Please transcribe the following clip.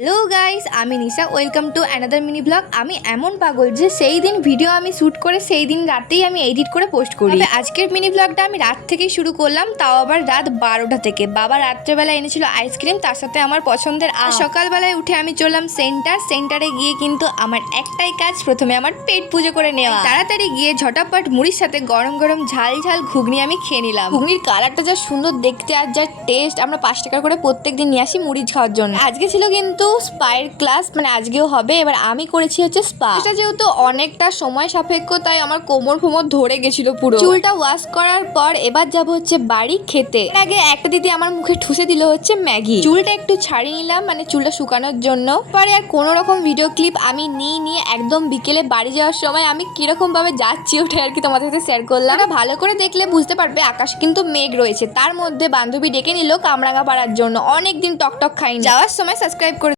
Hello guys, আমি নিশা। Welcome to another mini blog. আমি এমন পাগল যে সেই দিন ভিডিও আমি শ্যুট করে সেই দিন রাতেই আমি এডিট করে পোস্ট করি। তবে আজকের মিনি ব্লগটা আমি রাত থেকেই শুরু করলাম, তাও আবার রাত 12টা থেকে। বাবা রাত্রেবেলা এনেছিল আইসক্রিম, তার সাথে আমার পছন্দের সকালবেলায় উঠে আমি চললাম সেন্টারে গিয়ে কিন্তু আমার একটাই কাজ, প্রথমে আমার পেট পুজো করে নেওয়া। তাড়াতাড়ি গিয়ে ঝটাপট মুড়ির সাথে গরম গরম ঝাল ঝাল ঘুগনি আমি খেয়ে নিলাম। ঘুগনির কালারটা যা সুন্দর দেখতে আর যা টেস্ট, আমরা 5 টাকা করে প্রত্যেক দিন নিয়ে আসি মুড়ি খাওয়ার জন্য। আজকে ছিল কিন্তু স্পায়ের ক্লাস, মানে আজকেও হবে। এবার আমি করেছি হচ্ছে স্পা। এটা যেহেতু অনেকটা সময় সাপেক্ষ, তাই আমার কোমর ধরে গেছিল পুরো। চুলটা ওয়াশ করার পর এবার যাব হচ্ছে বাড়ি খেতে। এর আগে একটা দিদি আমার মুখে ঠুসে দিল হচ্ছে ম্যাগি। চুলটা একটু ছাড়িয়ে নিলাম, মানে চুলটা শুকানোর জন্য। পরে আর কোনো রকম ভিডিও ক্লিপ আমি নিয়ে একদম বিকেলে বাড়ি যাওয়ার সময় আমি কিরকম ভাবে যাচ্ছি ওটা আর কি তোমাদের সাথে শেয়ার করলাম। এটা ভালো করে দেখলে বুঝতে পারবে, আকাশ কিন্তু মেঘ রয়েছে। তার মধ্যে বান্ধবী ডেকে নিল কামরাঙ্গা পাড়ার জন্য। অনেকদিন টকটক খাইনি। যাওয়ার সময় সাবস্ক্রাইব করে